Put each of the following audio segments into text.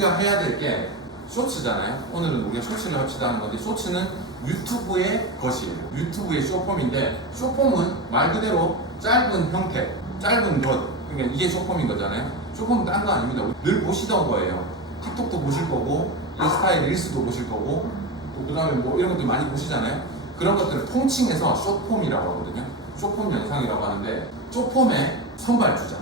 우리가 해야 될 게 쇼츠잖아요. 오늘은 우리가 쇼츠를 합시다 하는 건데 쇼츠는 유튜브의 것이에요. 유튜브의 쇼폼인데 쇼폼은 말 그대로 짧은 형태, 짧은 것. 그러니까 이게 쇼폼인 거잖아요. 쇼폼은 딴 거 아닙니다. 늘 보시던 거예요. 틱톡도 보실 거고 인스타에 릴스도 보실 거고 또 그다음에 뭐 이런 것들 많이 보시잖아요. 그런 것들을 통칭해서 쇼폼이라고 하거든요. 쇼폼 영상이라고 하는데 쇼폼의 선발주자.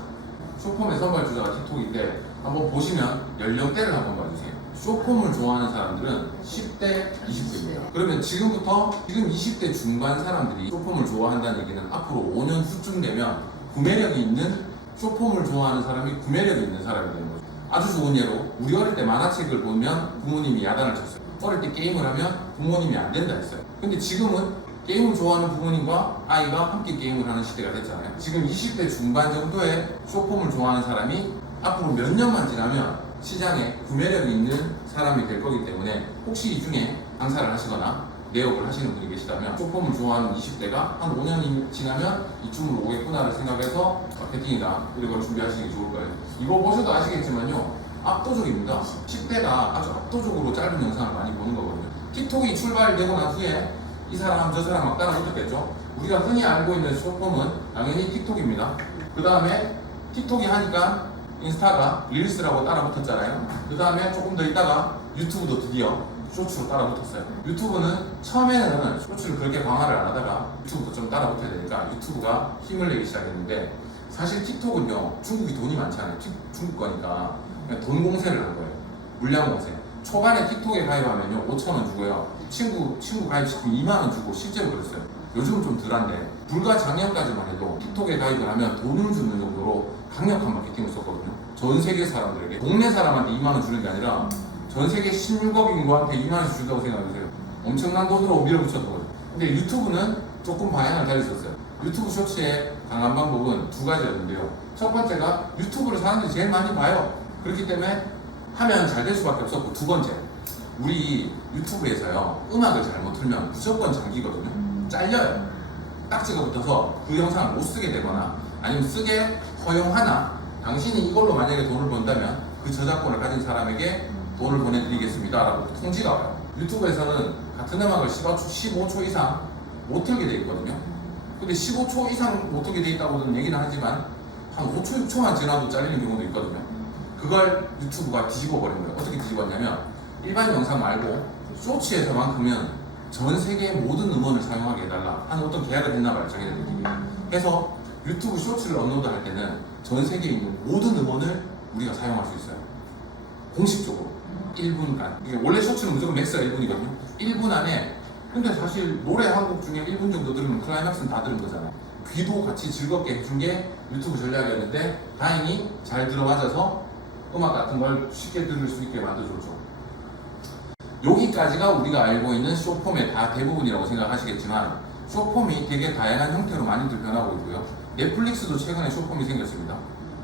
쇼폼의 선발주자가 틱톡인데 한번 보시면 연령대를 한번 봐주세요. 쇼폼을 좋아하는 사람들은 10대, 20대입니다. 그러면 지금부터 지금 20대 중반 사람들이 쇼폼을 좋아한다는 얘기는 앞으로 5년 후쯤 되면 구매력이 있는 쇼폼을 좋아하는 사람이 구매력이 있는 사람이 되는 거죠. 아주 좋은 예로 우리 어릴 때 만화책을 보면 부모님이 야단을 쳤어요. 어릴 때 게임을 하면 부모님이 안 된다 했어요. 근데 지금은 게임을 좋아하는 부모님과 아이가 함께 게임을 하는 시대가 됐잖아요. 지금 20대 중반 정도의 쇼폼을 좋아하는 사람이 앞으로 몇 년만 지나면 시장에 구매력이 있는 사람이 될 거기 때문에 혹시 이 중에 장사를 하시거나 내업을 하시는 분이 계시다면 쇼폼을 좋아하는 20대가 한 5년이 지나면 이쪽으로 오겠구나를 생각해서 마케팅이다 이런 걸 준비하시는 게 좋을 거예요. 이거 보셔도 아시겠지만요. 압도적입니다. 10대가 아주 압도적으로 짧은 영상을 많이 보는 거거든요. 틱톡이 출발되고 난 후에 이 사람 저 사람 막 따라 붙었겠죠. 우리가 흔히 알고 있는 쇼폼은 당연히 틱톡입니다. 그 다음에 틱톡이 하니까 인스타가 릴스라고 따라 붙었잖아요. 그 다음에 조금 더 있다가 유튜브도 드디어 쇼츠로 따라 붙었어요. 유튜브는 처음에는 쇼츠를 그렇게 강화를 안 하다가 유튜브도 좀 따라 붙어야 되니까 유튜브가 힘을 내기 시작했는데 사실 틱톡은요 중국이 돈이 많잖아요. 틱- 중국 거니까 그냥 돈 공세를 한 거예요. 물량 공세. 초반에 틱톡에 가입하면요 5천 원 주고요. 친구 친구 가입시키면 2만 원 주고 실제로 그랬어요. 요즘은 좀 덜한데 불과 작년까지만 해도 틱톡에 가입을 하면 돈을 주는 정도로 강력한 마케팅을 썼거든요. 전 세계 사람들에게 동네 사람한테 2만 원 주는 게 아니라 전 세계 16억 인구한테 2만 원씩 준다고 생각하세요. 엄청난 돈으로 밀어붙였던 거죠. 근데 유튜브는 조금 방향을 달리셨어요. 유튜브 쇼츠의 강한 방법은 두 가지였는데요. 첫 번째가 유튜브를 사람들이 제일 많이 봐요. 그렇기 때문에 하면 잘 될 수밖에 없었고 두 번째 우리 유튜브에서요 음악을 잘못 틀면 무조건 잠기거든요. 잘려요. 딱지가 붙어서 그 영상을 못 쓰게 되거나 아니면 쓰게 허용하나 당신이 이걸로 만약에 돈을 번다면 그 저작권을 가진 사람에게 돈을 보내드리겠습니다 라고 통지가 와요. 유튜브에서는 같은 음악을 15초, 15초 이상 못 틀게 돼 있거든요. 근데 15초 이상 못 틀게 돼 있다고는 얘기는 하지만 한 5초, 6초만 지나도 잘리는 경우도 있거든요. 그걸 유튜브가 뒤집어 버린 거예요. 어떻게 뒤집었냐면 일반 영상 말고 쇼츠에서만큼은 전 세계의 모든 음원을 사용하게 해달라 하는 어떤 계약을 했나 봐요 자기네들끼리 그래서 유튜브 쇼츠를 업로드 할 때는 전 세계에 있는 모든 음원을 우리가 사용할 수 있어요. 공식적으로. 1분간. 이게 원래 쇼츠는 무조건 맥스가 1분이거든요. 1분 안에 근데 사실 노래 한 곡 중에 1분 정도 들으면 클라이막스는 다 들은 거잖아요. 귀도 같이 즐겁게 해준 게 유튜브 전략이었는데 다행히 잘 들어맞아서 음악 같은 걸 쉽게 들을 수 있게 만들어줬죠. 여기까지가 우리가 알고 있는 쇼폼의 다 대부분이라고 생각하시겠지만 쇼폼이 되게 다양한 형태로 많이들 변하고 있고요. 넷플릭스도 최근에 쇼폼이 생겼습니다.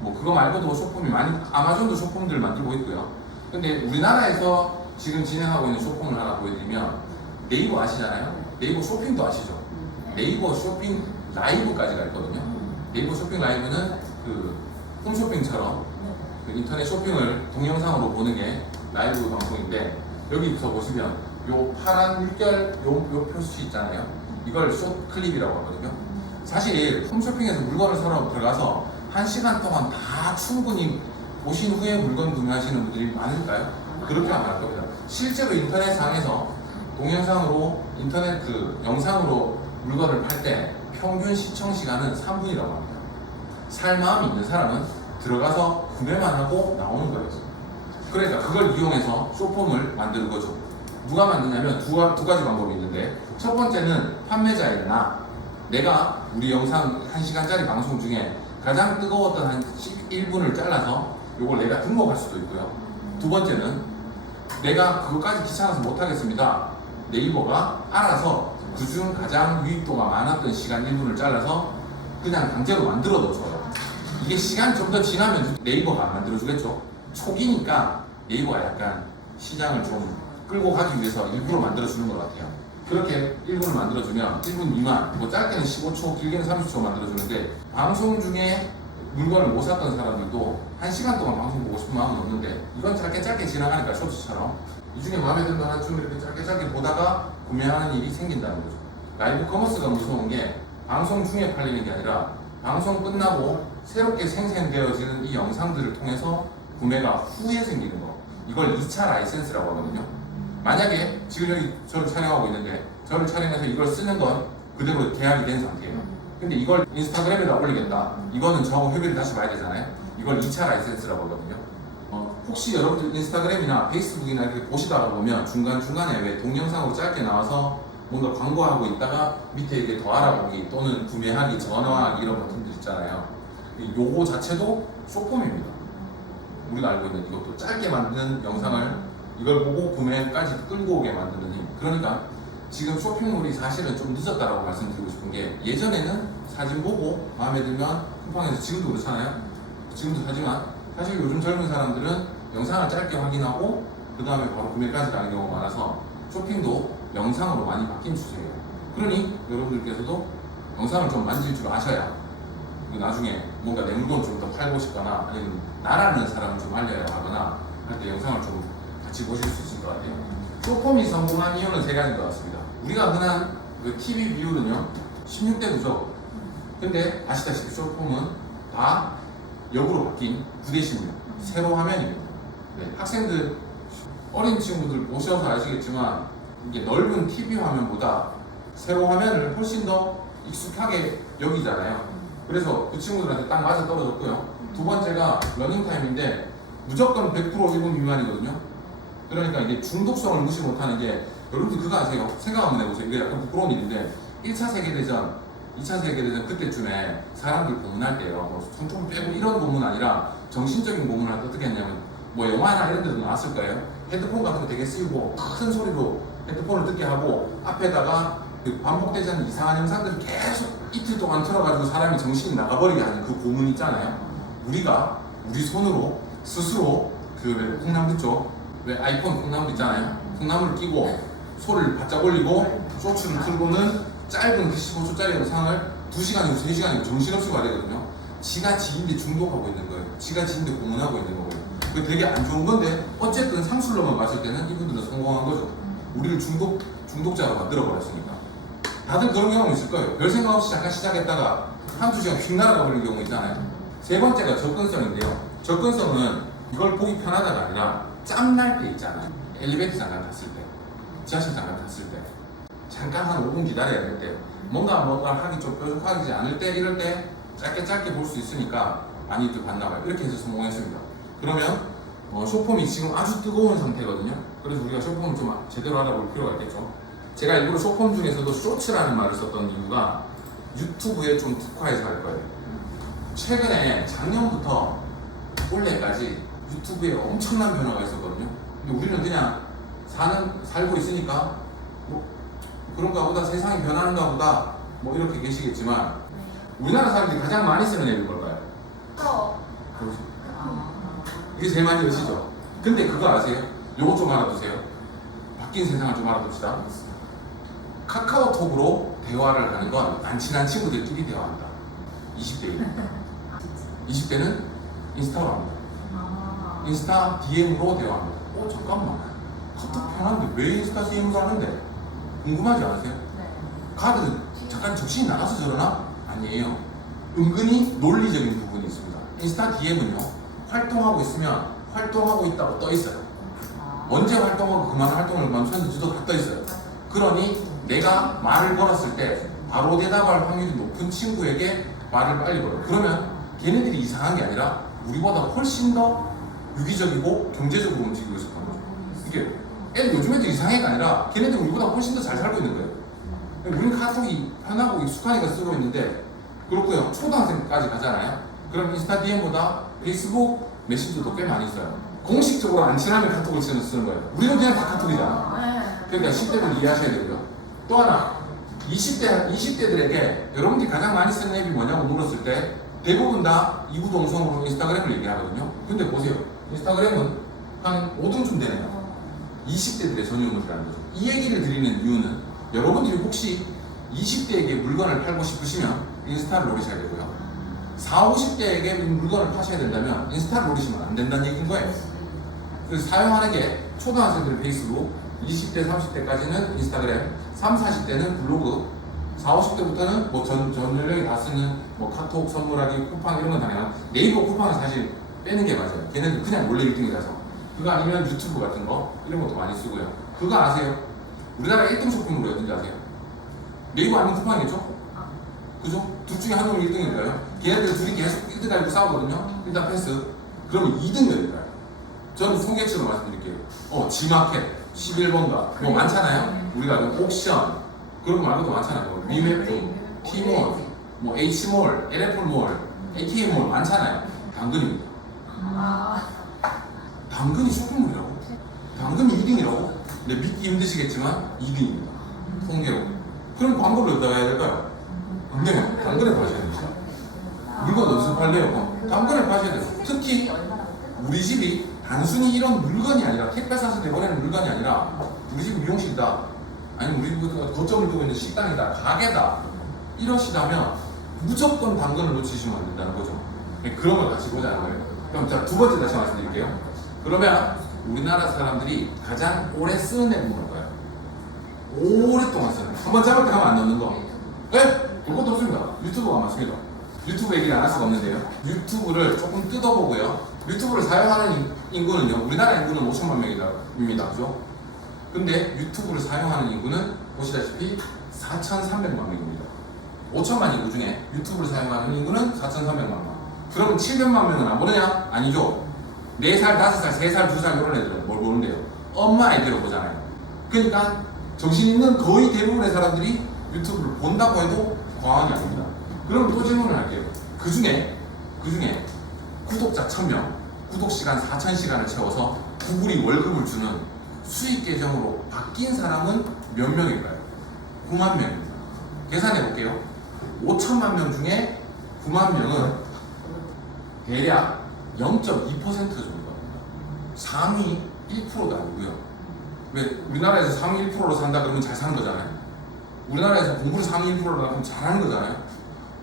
뭐 그거 말고도 쇼폼이 많이 아마존도 쇼폼들 만들고 있고요. 근데 우리나라에서 지금 진행하고 있는 쇼폼을 하나 보여드리면 네이버 아시잖아요. 네이버 쇼핑도 아시죠? 네이버 쇼핑 라이브까지가 있거든요. 네이버 쇼핑 라이브는 그 홈쇼핑처럼 그 인터넷 쇼핑을 동영상으로 보는 게 라이브 방송인데 여기서 보시면 요 파란 물결 요, 요 표시 있잖아요. 이걸 숏 클립이라고 하거든요. 사실 홈쇼핑에서 물건을 사러 들어가서 한 시간 동안 다 충분히 보신 후에 물건 구매하시는 분들이 많을까요? 그렇게 안 할 겁니다. 실제로 인터넷상에서 동영상으로 인터넷 그 영상으로 물건을 팔 때 평균 시청 시간은 3분이라고 합니다. 살 마음이 있는 사람은 들어가서 구매만 하고 나오는 거예요. 그러니까 그걸 이용해서 쇼폼을 만드는 거죠. 누가 만드냐면 두, 가- 두 가지 방법이 있는데 첫 번째는 판매자인 나 내가 우리 영상 1시간짜리 방송 중에 가장 뜨거웠던 한 11분을 잘라서 이걸 내가 등록할 수도 있고요. 두 번째는 내가 그것까지 귀찮아서 못하겠습니다. 네이버가 알아서 그중 가장 유익도가 많았던 시간 1분을 잘라서 그냥 강제로 만들어 넣어줘요. 이게 시간 좀 더 지나면 네이버가 안 만들어주겠죠. 초기니까 네이버가 약간 시장을 좀 끌고 가기 위해서 일부러 만들어주는 것 같아요. 그렇게 1분을 만들어주면 1분 미만, 뭐 짧게는 15초, 길게는 30초 만들어주는데 방송 중에 물건을 못 샀던 사람들도 한 시간 동안 방송 보고 싶은 마음은 없는데 이건 짧게 짧게 지나가니까 쇼츠처럼 이 중에 마음에 든거 하나 좀 이렇게 짧게 짧게 보다가 구매하는 일이 생긴다는 거죠. 라이브 커머스가 무서운 게 방송 중에 팔리는 게 아니라 방송 끝나고 새롭게 생성되어지는 이 영상들을 통해서 구매가 후에 생기는 거. 이걸 2차 라이센스라고 하거든요. 만약에 지금 여기 저를 촬영하고 있는데 저를 촬영해서 이걸 쓰는 건 그대로 계약이 된 상태예요. 근데 이걸 인스타그램에다 올리겠다. 이거는 저하고 협의를 다시 봐야 되잖아요. 이걸 2차 라이센스라고 하거든요. 어, 혹시 여러분들 인스타그램이나 페이스북이나 이렇게 보시다가 보면 중간중간에 왜 동영상으로 짧게 나와서 뭔가 광고하고 있다가 밑에 이렇게 더 알아보기 또는 구매하기, 전화하기 이런 버튼들 있잖아요. 이 요거 자체도 쇼폼입니다. 우리가 알고 있는 이것도 짧게 만든 영상을 이걸 보고 구매까지 끌고 오게 만드는 힘. 그러니까 지금 쇼핑몰이 사실은 좀 늦었다라고 말씀드리고 싶은 게 예전에는 사진 보고 마음에 들면 쿠팡에서 지금도 그렇잖아요. 지금도 하지만 사실 요즘 젊은 사람들은 영상을 짧게 확인하고 그 다음에 바로 구매까지 가는 경우가 많아서 쇼핑도 영상으로 많이 바뀐 추세예요. 그러니 여러분들께서도 영상을 좀 만질 줄 아셔야 그 나중에 뭔가 내 물건 좀 더 팔고 싶거나 아니면 나라는 사람을 좀 알려야 하거나 할 때 영상을 좀 같이 보실 수 있을 것 같아요. 쇼폼이 성공한 이유는 세 가지인 것 같습니다. 우리가 흔한 그 TV 비율은요 16대 9죠. 근데 아시다시피 쇼폼은 다 역으로 바뀐 9대 16 세로 화면입니다. 네, 학생들 어린 친구들 보셔서 아시겠지만 이게 넓은 TV 화면보다 세로 화면을 훨씬 더 익숙하게 여기잖아요. 그래서 그 친구들한테 딱 맞아 떨어졌고요. 두 번째가 러닝 타임인데 무조건 100% 1분 미만이거든요. 그러니까 이게 중독성을 무시 못하는 게 여러분들 그거 아세요? 생각 한번 해보세요. 이게 약간 부끄러운 일인데 1차 세계대전, 2차 세계대전 그때쯤에 사람들 고문할 때요. 뭐 손좀 빼고 이런 고문 아니라 정신적인 고문을 할 때 어떻게 했냐면 뭐 영화나 이런 데도 나왔을 거예요. 헤드폰 같은 거 되게 씌우고 큰 소리로 헤드폰을 듣게 하고 앞에다가 그 반복되지 않는 이상한 영상들을 계속 이틀 동안 틀어가지고 사람이 정신이 나가버리게 하는 그 고문 있잖아요. 우리가 우리 손으로 스스로 그왜 콩나물 쪽, 왜 아이폰 콩나물 있잖아요. 콩나물을 끼고 소리를 바짝 올리고 쇼츠를 틀고는 짧은 그 15초짜리 영상을 2시간이고 3시간이고 정신없이 봐야 되거든요. 지가 지인데 중독하고 있는 거예요. 지가 지인데 고문하고 있는 거고요. 그게 되게 안 좋은 건데 어쨌든 상술로만 봤을 때는 이분들은 성공한 거죠. 우리를 중독, 중독자로 만들어 버렸으니까. 다들 그런 경험 있을 거예요. 별 생각 없이 잠깐 시작했다가 한두 시간 휙 날아가 버리는 경우 있잖아요. 세 번째가 접근성인데요. 접근성은 이걸 보기 편하다가 아니라 짬날 때 있잖아요. 엘리베이터 잠깐 탔을 때, 지하철 잠깐 탔을 때, 잠깐 한 5분 기다려야 될 때, 뭔가 뭔가 하기 좀 뾰족하지 않을 때, 이럴 때 짧게 짧게 볼 수 있으니까 많이들 봤나 봐요. 이렇게 해서 성공했습니다. 그러면 어, 쇼폼이 지금 아주 뜨거운 상태거든요. 그래서 우리가 쇼폼을 좀 제대로 알아볼 필요가 있겠죠. 제가 일부러 쇼폼 중에서도 쇼츠라는 말을 썼던 이유가 유튜브에 좀 특화해서 할 거예요. 최근에 작년부터 올해까지 유튜브에 엄청난 변화가 있었거든요. 근데 우리는 그냥 사는 살고 있으니까 뭐 그런가 보다 세상이 변하는가 보다 뭐 이렇게 계시겠지만 우리나라 사람들이 가장 많이 쓰는 앱이 뭘까요? 또 이게 제일 많이 쓰시죠? 근데 그거 아세요? 요거 좀 알아두세요. 바뀐 세상을 좀 알아둡시다. 카카오톡으로 대화를 하는 건 안 친한 친구들끼리 대화한다. 20대에. 20대는 인스타로 합니다. 인스타 DM으로 대화합니다. 어, 잠깐만. 카톡 편한데 왜 인스타 DM으로 하는데? 궁금하지 않으세요? 카드 잠깐 정신이 나가서 저러나? 아니에요. 은근히 논리적인 부분이 있습니다. 인스타 DM은요, 활동하고 있으면 활동하고 있다고 떠 있어요. 언제 활동하고 그만 활동을 멈췄는지도 다 떠 있어요. 그러니 내가 말을 걸었을 때 바로 대답할 확률이 높은 친구에게 말을 빨리 걸어. 그러면 걔네들이 이상한 게 아니라 우리보다 훨씬 더 유기적이고 경제적으로 움직이고 있었던 거죠. 이게 애 요즘 애들 이상해가 아니라 걔네들 우리보다 훨씬 더 잘 살고 있는 거예요. 우리는 카톡이 편하고 익숙하니까 쓰고 있는데 그렇고요. 초등학생까지 가잖아요. 그럼 인스타 DM보다 페이스북 메신저도 꽤 많이 써요. 공식적으로 안 친하면 카톡을 쓰는 거예요. 우리는 그냥 다 카톡이잖아. 그러니까 10대들 이해하셔야 되고요. 또 하나 20대 20대들에게 여러분들이 가장 많이 쓰는 앱이 뭐냐고 물었을 때 대부분 다 이구동성으로 인스타그램을 얘기하거든요. 근데 보세요. 인스타그램은 한 5등쯤 되네요. 20대들의 전유물이라는 거죠. 이 얘기를 드리는 이유는 여러분들이 혹시 20대에게 물건을 팔고 싶으시면 인스타를 노리셔야 되고요. 4, 50대에게 물건을 파셔야 된다면 인스타를 노리시면 안 된다는 얘기인 거예요. 그래서 사용하는 게 초등학생들은 페이스북, 20대, 30대까지는 인스타그램, 3, 40대는 블로그, 4, 50대부터는 뭐 전, 전 연령이 다 쓰는 뭐 카톡 선물하기, 쿠팡 이런 건 당연한 네이버 쿠팡은 사실 빼는 게 맞아요. 걔네들 그냥 원래 1등이라서. 그거 아니면 유튜브 같은 거 이런 것도 많이 쓰고요. 그거 아세요? 우리나라 1등 쇼핑몰이 어딘지 아세요? 네이버 아니면 쿠팡이겠죠? 그죠? 둘 중에 한 놈이 1등일까요? 걔네들 둘이 계속 1등 가지고 싸우거든요? 일단 패스. 그러면 2등 몇일까요? 저는 소개치로 말씀드릴게요. 어, G마켓, 11번가, 뭐 많잖아요? 우리가 그 옥션, 그런 거 말고도 많잖아요. 뭐 위메프, T몰, 뭐 H몰, LF몰, AK몰 많잖아요. 당근입니다. 아, 당근이 쇼핑몰이라고? 당근이 2등이라고? 근데 믿기 힘드시겠지만 2등입니다. 통계로. 그럼 광고를 어디다 해야 될까요? 네, 당근에 파셔야 됩니다. 물건 어디서 팔래요? 당근에 파셔야 돼요. 특히 우리 집이 단순히 이런 물건이 아니라 택배 사서 내보내는 물건이 아니라 우리 집이 미용실이다 아니면 우리 집이 거점을 두고 있는 식당이다 가게다 이러시다면 무조건 당근을 놓치시면 안 된다는 거죠 네, 그런 걸 같이 보자는 거예요 그럼 자 두 번째 다시 말씀드릴게요 그러면 우리나라 사람들이 가장 오래 쓰는 앱은 뭘까요? 오랫동안 쓰는 한 번 잡을 때 하면 안 넣는 거 네? 그것도 없습니다 유튜브가 맞습니다 유튜브 얘기를 안 할 수가 없는데요. 유튜브를 조금 뜯어보고요. 유튜브를 사용하는 인- 인구는요. 우리나라 인구는 5천만 명입니다. 그죠? 근데 유튜브를 사용하는 인구는 보시다시피 4,300만 명입니다. 5천만 인구 중에 유튜브를 사용하는 인구는 4,300만 명. 그러면 700만 명은 안 보느냐? 아니죠. 4살, 5살, 3살, 2살 이런 애들은 뭘 보는데요? 엄마 아이들을 보잖아요. 그러니까 정신 있는 거의 대부분의 사람들이 유튜브를 본다고 해도 과언이 아닙니다. 그럼 또 질문을 할게요. 그 중에, 그 중에 구독자 1000명, 구독 시간 4000시간을 채워서 구글이 월급을 주는 수익 계정으로 바뀐 사람은 몇 명일까요? 9만 명입니다. 계산해 볼게요. 5천만 명 중에 9만 명은 대략 0.2% 정도입니다. 상위 1%도 아니고요. 왜 우리나라에서 상위 1%로 산다 그러면 잘 사는 거잖아요. 우리나라에서 공부를 상위 1%로 하면 잘하는 거잖아요.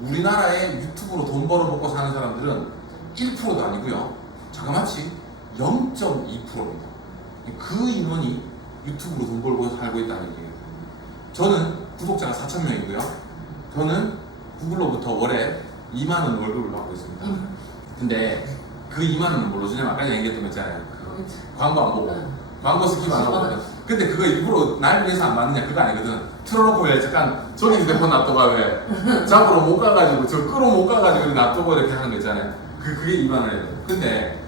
우리나라에 유튜브로 돈 벌어먹고 사는 사람들은 1%도 아니고요. 자그마치 0.2%입니다. 그 인원이 유튜브로 돈 벌고 살고 있다는 얘기예요. 저는 구독자가 4,000명이고요. 저는 구글로부터 월에 2만 원 월급을 받고 있습니다. 근데 그 2만 원은 뭘로 주냐면 아까 얘기했던 거 있잖아요. 그 광고 안 보고. 광고 스킵 안 하고. 근데 그거 일부러 날 위해서 안 받느냐 그거 아니거든. 틀어놓고 왜 잠깐 저기 휴대폰 놔두가 왜? 잡으러 못 가가지고 저 끌어 못 가가지고 놔두고 이렇게 하는 거 있잖아요. 그, 그게 2만 원이에요. 근데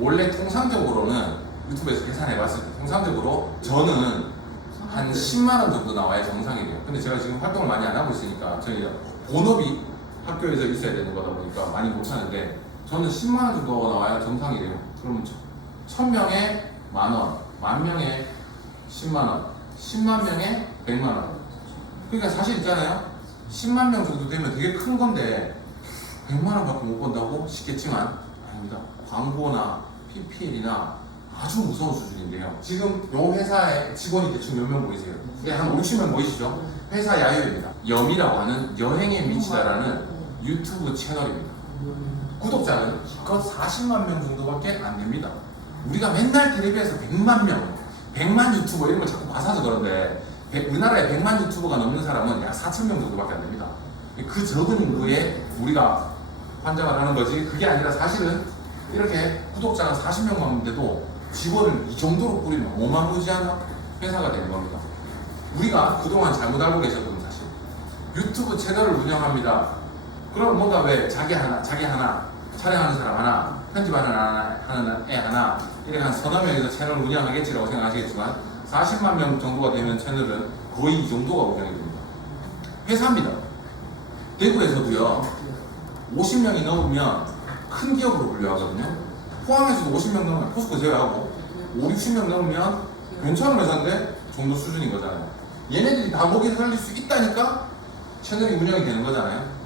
원래 통상적으로는 유튜브에서 계산해봤을 때 통상적으로 저는 한 10만 원 정도 나와야 정상이에요. 근데 제가 지금 활동을 많이 안 하고 있으니까 저희 본업이 학교에서 있어야 되는 거다 보니까 많이 못 하는데 저는 10만 원 정도 나와야 정상이래요 그러면 1000명에 만 원, 만 명에 10만 원, 10만 명에 100만 원. 그러니까 사실 있잖아요. 10만 명 정도 되면 되게 큰 건데 100만 원밖에 못 번다고 싶겠지만 아닙니다. 광고나 PPL이나 아주 무서운 수준인데요. 지금 요 회사에 직원이 대충 몇 명 보이세요? 네, 한 50명 보이시죠? 회사 야유입니다. 염이라고 하는 여행에 미치다라는 유튜브 채널입니다. 구독자는 그 40만 명 정도밖에 안 됩니다. 우리가 맨날 텔레비에서 100만 명, 100만 유튜버 이런 걸 자꾸 봐서 그런데 백- 우리나라에 100만 유튜버가 넘는 사람은 약 4천 명 정도밖에 안 됩니다. 그 적은 인구에 우리가 환장을 하는 거지 그게 아니라 사실은 이렇게 구독자가 40명 넘는데도 직원을 이 정도로 뿌리면 어마무지한 회사가 되는 겁니다. 우리가 그동안 잘못 알고 계셨거든요, 사실. 유튜브 채널을 운영합니다. 그럼 뭔가 왜 자기 하나, 자기 하나, 촬영하는 사람 하나, 편집하는 하나, 하는 애 하나, 이렇게 한 서너 명이서 채널을 운영하겠지라고 생각하시겠지만 40만 명 정도가 되는 채널은 거의 이 정도가 운영이 됩니다. 회사입니다. 대구에서도요, 50명이 넘으면 큰 기업으로 분류하거든요. 포항에서도 50명 넘으면 포스코 제외하고 5, 60명 넘으면 괜찮은 회사인데 정도 수준인 거잖아요. 얘네들이 다 거기 살릴 수 있다니까 채널이 운영이 되는 거잖아요.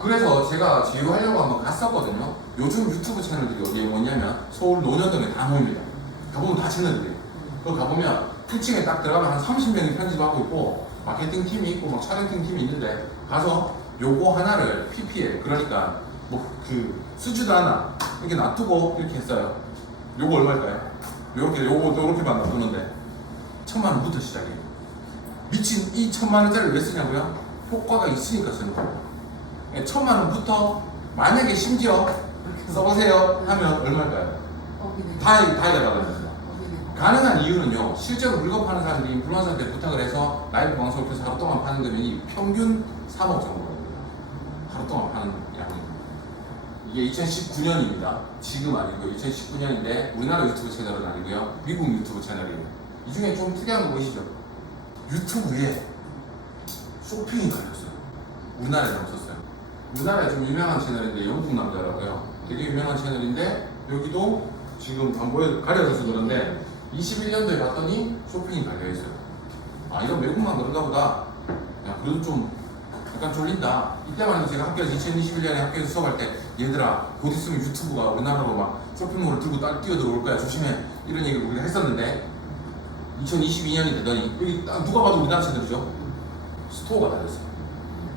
그래서 제가 제휴하려고 한번 갔었거든요. 요즘 유튜브 채널들이 어디에 뭐냐면 서울 논현동에 다 모입니다. 가보면 다 채널들이에요. 그 가보면 1층에 딱 들어가면 한 30명이 편집하고 있고 마케팅 팀이 있고 막 촬영팀 팀이 있는데 가서 요거 하나를 PPL 그러니까 뭐그 쓰지도 않아 이렇게 놔두고 이렇게 했어요. 요거 얼마일까요? 요렇게 요거 요렇게만 놔두는데 천만 원부터 시작해요. 미친 이 천만 원짜리 왜 쓰냐고요? 효과가 있으니까 쓰는 거예요. 예, 천만 원부터 만약에 심지어 써보세요 하면 얼마일까요? 다이가 나가잖아요. 거기는 가능한 이유는요. 실제로 물건 파는 사람들이 인플루언서한테 부탁을 해서 라이브 방송을 켜서 하루 동안 파는 금액이 평균 3억 정도거든요. 하루 동안 파는 양이. 이게 2019년입니다. 지금 아니고 2019년인데 우리나라 유튜브 채널은 아니고요. 미국 유튜브 채널이에요. 이 중에 좀 특이한 거 보이시죠? 유튜브에 쇼핑이 걸렸어요. 우리나라에 없었어요. 우리나라에 좀 유명한 채널인데 영국 남자라고요. 되게 유명한 채널인데 여기도 지금 안 보여 가려져서 그런데 21년도에 봤더니 쇼핑이 달려 있어요. 아 이건 외국만 그런가 보다. 야 그래도 좀 약간 졸린다. 이때만 해도 제가 학교에서 2021년에 학교에서 수업할 때 얘들아 곧 있으면 유튜브가 우리나라로 막 쇼핑몰을 들고 딸 뛰어들어올 거야 조심해 이런 얘기를 우리가 했었는데 2022년이 되더니 여기 딱 누가 봐도 우리나라 채널이죠. 스토어가 달렸어요.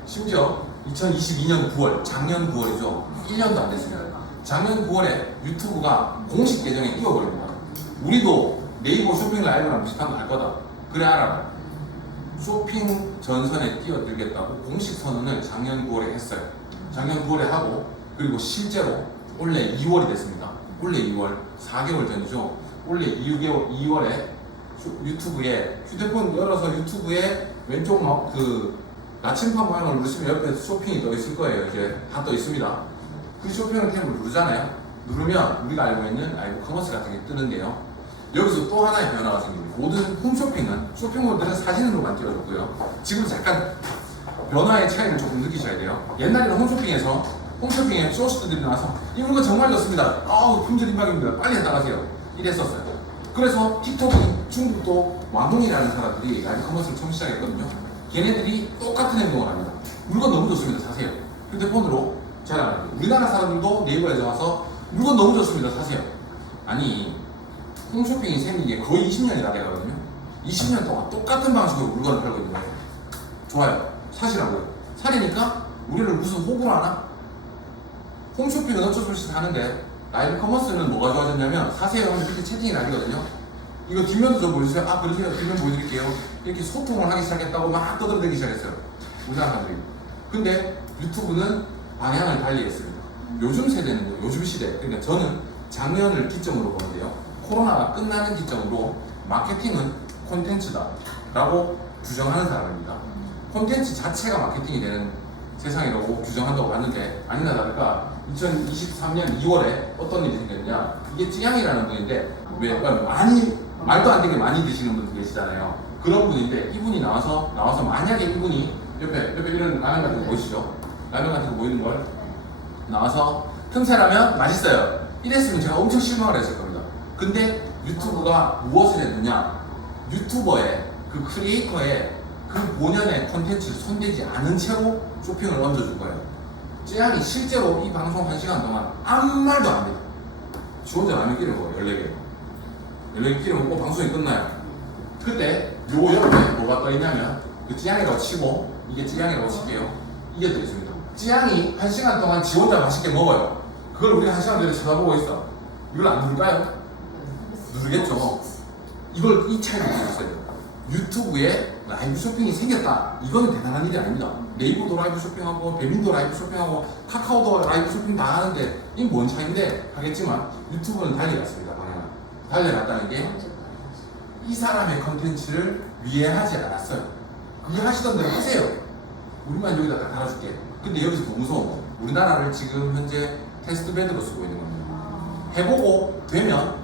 심지어 2022년 9월, 작년 9월이죠. 1년도 안 됐습니다. 작년 9월에 유튜브가 공식 계정에 띄워버립니다. 우리도 네이버 쇼핑 라이브랑 비슷한 거 할 거다. 그래 알아라. 쇼핑 전선에 뛰어들겠다고 공식 선언을 작년 9월에 했어요. 작년 9월에 하고 그리고 실제로 올해 2월이 됐습니다. 올해 2월 4개월 전이죠. 올해 6개월 2월에 유튜브에 휴대폰 열어서 유튜브에 왼쪽 막그 나침반 모양을 누르시면 옆에 쇼핑이 떠 있을 거예요. 이제 다떠 있습니다. 그 쇼핑을 탭을 누르잖아요. 누르면 우리가 알고 있는 라이브 커머스 같은 게 뜨는데요. 여기서 또 하나의 변화가 생깁니다. 모든 홈쇼핑은 쇼핑몰들은 사진으로만 띄워줬고요. 지금 잠깐 변화의 차이를 조금 느끼셔야 돼요. 옛날에는 홈쇼핑에서 홈쇼핑에 쇼스들이 나와서 이 물건 정말 좋습니다. 아우 품질 임박입니다. 빨리 나가세요. 이랬었어요. 그래서 틱톡이 중국도 왕홍이라는 사람들이 라이브 커머스를 처음 시작했거든요. 걔네들이 똑같은 행동을 합니다. 물건 너무 좋습니다. 사세요. 휴대폰으로 거예요. 우리나라 사람들도 네이버에서 와서 물건 너무 좋습니다. 사세요. 아니 홈쇼핑이 생긴 게 거의 20년이 다 돼가거든요. 20년 동안 똑같은 방식으로 물건을 팔고 있는 거예요. 좋아요. 사시라고요. 사리니까 우리를 무슨 호구로 하나? 홈쇼핑은 어쩔 수 없이 하는데 라이브 커머스는 뭐가 좋아졌냐면 사세요 하면 밑에 채팅이 날리거든요. 이거 뒷면도 좀 보여주세요. 아 그러세요. 뒷면 보여드릴게요. 이렇게 소통을 하기 시작했다고 막 떠들대기 시작했어요. 우리나라 사람들이. 근데 유튜브는 방향을 달리 했습니다. 요즘 세대는 뭐 요즘 시대. 그러니까 저는 작년을 기점으로 보는데요. 코로나가 끝나는 기점으로 마케팅은 콘텐츠다. 라고 규정하는 사람입니다. 콘텐츠 자체가 마케팅이 되는 세상이라고 규정한다고 봤는데 아니나 다를까 2023년 2월에 어떤 일이 생겼냐 이게 찌양이라는 분인데 왜 많이 말도 안 되게 많이 드시는 분들 계시잖아요 그런 분인데 이분이 나와서 나와서 만약에 이분이 옆에 옆에 이런 라면 같은 거 보이시죠 라면 같은 거 보이는 걸 나와서 틈새라면 맛있어요 이랬으면 제가 엄청 실망을 했을 겁니다 근데 유튜브가 무엇을 했느냐 유튜버의 그 크리에이터의 그 본연의 콘텐츠를 손대지 않은 채로 쇼핑을 얹어줄 거예요. 쯔양이 실제로 이 방송 1시간 동안 아무 말도 안 해요. 지 혼자 라면 끓여 먹어요, 14개. 14개 끓여 먹고 방송이 끝나요. 그때 요 옆에 뭐가 떠 있냐면 그 쯔양이라고 치고 이게 쯔양이라고 칠게요. 이게 떠 있습니다. 쯔양이 1시간 동안 지 혼자 맛있게 먹어요. 그걸 우리가 1시간 내내 쳐다보고 있어. 이걸 안 누를까요? 누르겠죠. 이걸 이 차이를 보셨어야 돼요. 유튜브에 라이브 쇼핑이 생겼다. 이거는 대단한 일이 아닙니다. 네이버도 라이브 쇼핑하고 배민도 라이브 쇼핑하고 카카오도 라이브 쇼핑 다 하는데 이게 뭔 차이인데 하겠지만 유튜브는 달려갔습니다. 달려갔다는 게 이 사람의 컨텐츠를 위해 하지 않았어요. 이해하시던 대로 하세요. 우리만 여기다 다 달아줄게. 근데 여기서 더 무서운 거. 우리나라를 지금 현재 테스트 베드로 쓰고 있는 겁니다. 해보고 되면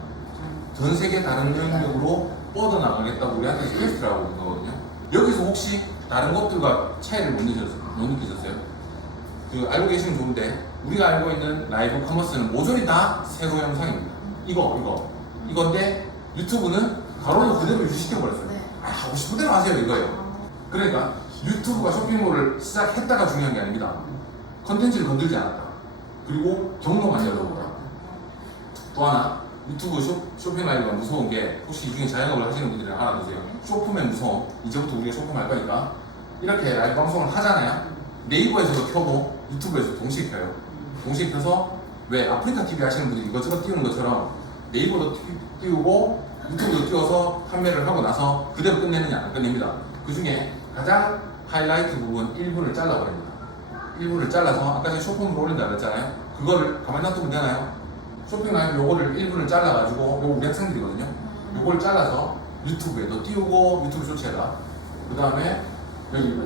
전 세계 다른 영역으로 뻗어나가겠다고 우리한테 퀘스트를 하고 있는 거거든요. 여기서 혹시 다른 것들과 차이를 못 느끼셨어요? 못 느끼셨어요? 그 알고 계시면 좋은데 우리가 알고 있는 라이브 커머스는 모조리 다 세로 영상입니다. 이거 이거 이건데 유튜브는 가로로 그대로 유지시켜버렸어요. 네. 아 하고 싶은 대로 하세요 이거예요. 그러니까 유튜브가 쇼핑몰을 시작했다가 중요한 게 아닙니다. 컨텐츠를 건들지 않았다. 그리고 경로만 열어보라. 또 하나 유튜브 쇼, 쇼핑 라이브가 무서운 게 혹시 이 중에 자영업을 하시는 분들이 하나 드세요. 쇼폼의 무서움. 이제부터 우리가 쇼폼 할 거니까 이렇게 라이브 방송을 하잖아요. 네이버에서도 켜고 유튜브에서 동시에 켜요. 동시에 켜서 왜 아프리카 TV 하시는 분들이 이것저것 띄우는 것처럼 네이버도 띄- 띄우고 유튜브도 띄워서 판매를 하고 나서 그대로 끝내느냐 안 끝냅니다. 그 중에 가장 하이라이트 부분 1분을 잘라버립니다. 1분을 잘라서 아까 전에 쇼핑으로 올린다 그랬잖아요. 그거를 가만히 놔두면 되나요? 쇼핑 라인 요거를 1분을 잘라가지고 요거 우리 학생들이거든요. 요걸 잘라서 유튜브에도 띄우고 유튜브 쇼츠에다 그 다음에 여기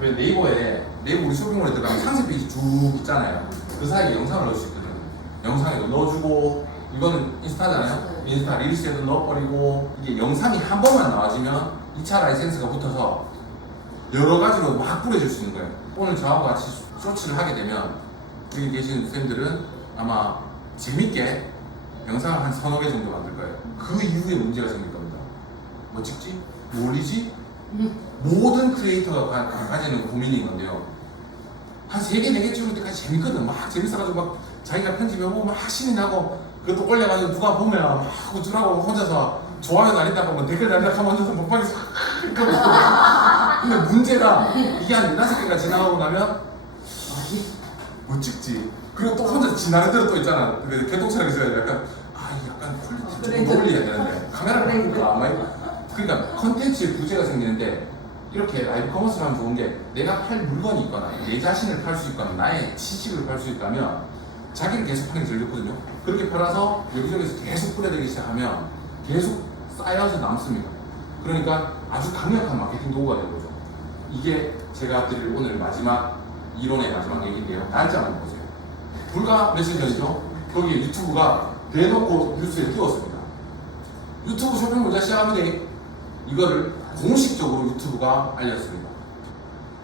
왜 네이버에 네이버 우리 쇼핑몰에 들어가면 상세 페이지 쭉 있잖아요. 그 사이에 영상을 넣을 수 있거든요. 영상에도 넣어주고 이거는 인스타잖아요. 인스타 릴스에도 넣어버리고 이게 영상이 한 번만 나와지면 2차 라이센스가 붙어서 여러 가지로 막 뿌려질 수 있는 거예요. 오늘 저하고 같이 쇼츠를 하게 되면 여기 계신 쌤들은 아마 재밌게 영상을 한 서너 개 정도 만들 거예요. 그 이후에 문제가 생길 겁니다. 뭐 찍지? 뭐 올리지? 모든 크리에이터가 가지는 고민인 건데요. 한 세 개, 네 개 찍을 때까지 재밌거든. 막 재밌어가지고 막 자기가 편집해보고 막 신이 나고 그것도 올려가지고 누가 보면 막 우쭐하고 혼자서 좋아요 날린다고 하면 댓글 날린다고 하면 혼자서 목박이 싹. 근데 문제가 이게 한 네다섯 개가 지나가고 나면 못 찍지. 그리고 또 혼자 지나는 대로 또 있잖아. 근데 개똥처럼 있어야 약간 아, 이 약간 퀄리티 좀더 올려야 되는데 카메라를 보니까 안 맞고. 그러니까 컨텐츠에 부재가 생기는데 이렇게 라이브 커머스를 하면 좋은 게 내가 팔 물건이 있거나 내 자신을 팔 수 있거나 나의 지식을 팔 수 있다면 자기를 계속 제일 좋거든요. 그렇게 팔아서 여기저기서 계속 뿌려대기 시작하면 계속 쌓여서 남습니다. 그러니까 아주 강력한 마케팅 도구가 되는 거죠. 이게 제가 드릴 오늘 마지막 이론의 마지막 얘기인데요. 단점을 보세요. 불과 며칠 전이죠. 거기 유튜브가 대놓고 뉴스에 띄웠습니다. 유튜브 쇼핑 모자 시작합니다. 이거를 공식적으로 유튜브가 알렸습니다.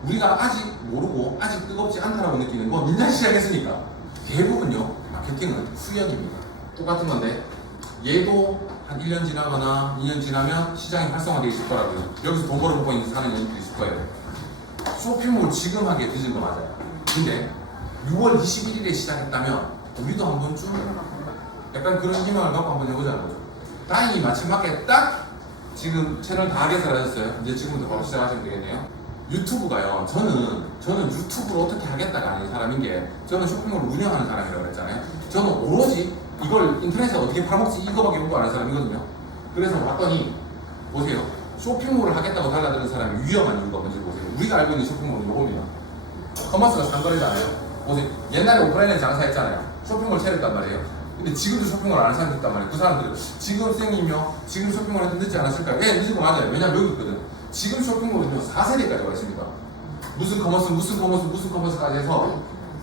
우리가 아직 모르고 아직 뜨겁지 않다라고 느끼는 건 인자 시작했으니까 대부분요 마케팅은 후연입니다. 똑같은 건데 얘도 한 1년 지나거나 2년 지나면 시장이 활성화되어 있을 거라고요. 여기서 돈 벌어먹고 있는 사는 연인도 있을 거예요. 쇼핑몰 지금 하기에 늦은 거 맞아요. 근데 6월 21일에 시작했다면 우리도 한 번쯤 약간 그런 희망을 갖고 한번 해보자는 거죠. 다행히 마침 맞게 딱 지금 채널 다 개설하셨어요. 이제 지금부터 바로 시작하시면 되겠네요. 유튜브가요. 저는 저는 유튜브를 어떻게 하겠다가 아닌 사람인 게 저는 쇼핑몰을 운영하는 사람이라고 그랬잖아요. 저는 오로지 이걸 인터넷에 어떻게 팔먹지 이거밖에 공부 안 하는 사람이거든요. 그래서 봤더니 보세요. 쇼핑몰을 하겠다고 달라드는 사람이 위험한 이유가 뭔지 보세요. 우리가 알고 있는 쇼핑몰은 이겁니다. 커머스가 상거래잖아요. 보세요. 옛날에 오프라인에 장사했잖아요. 쇼핑몰 차렸단 말이에요. 근데 지금도 쇼핑몰 안 사람이 있단 말이에요. 그 사람들은 지금 생이며 지금 쇼핑몰 해도 늦지 않았을까요? 예, 늦은 거 맞아요. 왜냐면 여기 있거든. 지금 쇼핑몰은요, 4세대까지 와 있습니다. 무슨 커머스, 무슨 커머스, 무슨 커머스까지 해서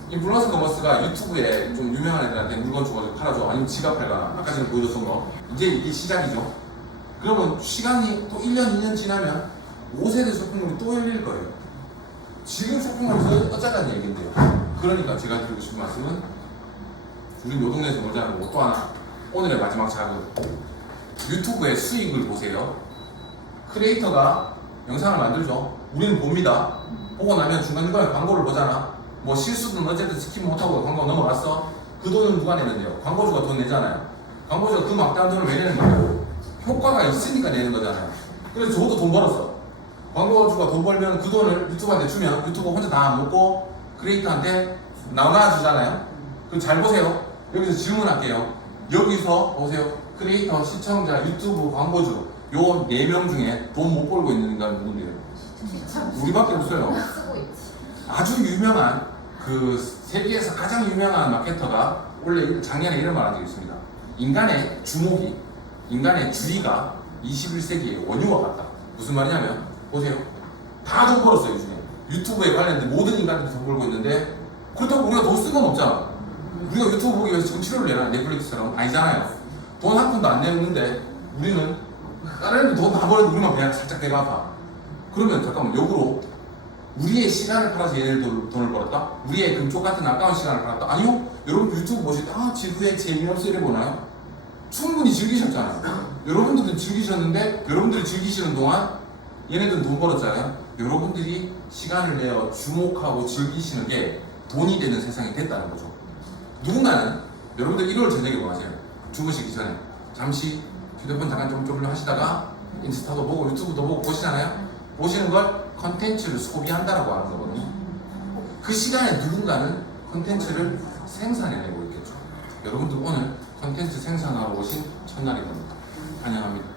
인플루언서 커머스가 유튜브에 좀 유명한 애들한테 물건 줘가지고 팔아줘. 아니면 지가 팔거나. 아까 전에 보여줬던 거. 이제 이게 시작이죠. 그러면 시간이 또 1년, 2년 지나면 5세대 쇼핑몰이 또 열릴 거예요. 지금 쇼핑몰에서 어쩌자는 얘기인데요. 그러니까 제가 드리고 싶은 말씀은 우리 노동네에서 놀자는 거고 또 하나 오늘의 마지막 자극 유튜브의 수익을 보세요. 크리에이터가 영상을 만들죠. 우리는 봅니다. 보고 나면 중간중간에 광고를 보잖아. 뭐 실수든 어쨌든 스킵 못하고 광고 넘어갔어. 그 돈은 누가 내는데요? 광고주가 돈 내잖아요. 광고주가 그 막대한 돈을 왜 내는 거예요? 효과가 있으니까 내는 거잖아요. 그래서 저도 돈 벌었어. 광고주가 돈 벌면 그 돈을 유튜브한테 주면 유튜브 혼자 다 먹고 크리에이터한테 나눠주잖아요. 그럼 잘 보세요. 여기서 질문할게요. 여기서 보세요. 크리에이터, 시청자, 유튜브, 광고주 요 네 명 중에 돈 못 벌고 있는 인간은 누군데요? 우리밖에 없어요. 아주 유명한 그 세계에서 가장 유명한 마케터가 원래 작년에 이런 말 한 적이 있습니다. 인간의 주목이, 인간의 주의가 21세기의 원유와 같다. 무슨 말이냐면 보세요. 다 돈 벌었어요 요즘에. 유튜브에 관련된 모든 인간들이 돈 벌고 있는데 그렇다고 우리가 돈 쓴 건 없잖아. 우리가 유튜브 보기 위해서 지금 치료를 내나 넷플릭스처럼 아니잖아요. 돈 한 푼도 안 내는데 우리는 다른 돈다 버는데 우리만 그냥 살짝 내가 아파. 그러면 잠깐만 역으로 우리의 시간을 팔아서 얘네들 돈- 돈을 벌었다? 우리의 금쪽 같은 아까운 시간을 팔았다? 아니요. 여러분 유튜브 보실 때 아, 지구에 재미없어 이래 보나요? 충분히 즐기셨잖아요. 여러분들도 즐기셨는데 여러분들이 즐기시는 동안 얘네들은 돈 벌었잖아요. 여러분들이 시간을 내어 주목하고 즐기시는 게 돈이 되는 세상이 됐다는 거죠. 누군가는 여러분들 1월 저녁에 뭐 하세요? 주무시기 전에 잠시 휴대폰 잠깐 좀, 좀 하시다가 인스타도 보고 유튜브도 보고 보시잖아요. 보시는 걸 컨텐츠를 소비한다라고 하는 거거든요. 그 시간에 누군가는 컨텐츠를 생산해내고 있겠죠. 여러분들 오늘 컨텐츠 생산하러 오신 첫날인 겁니다. 환영합니다.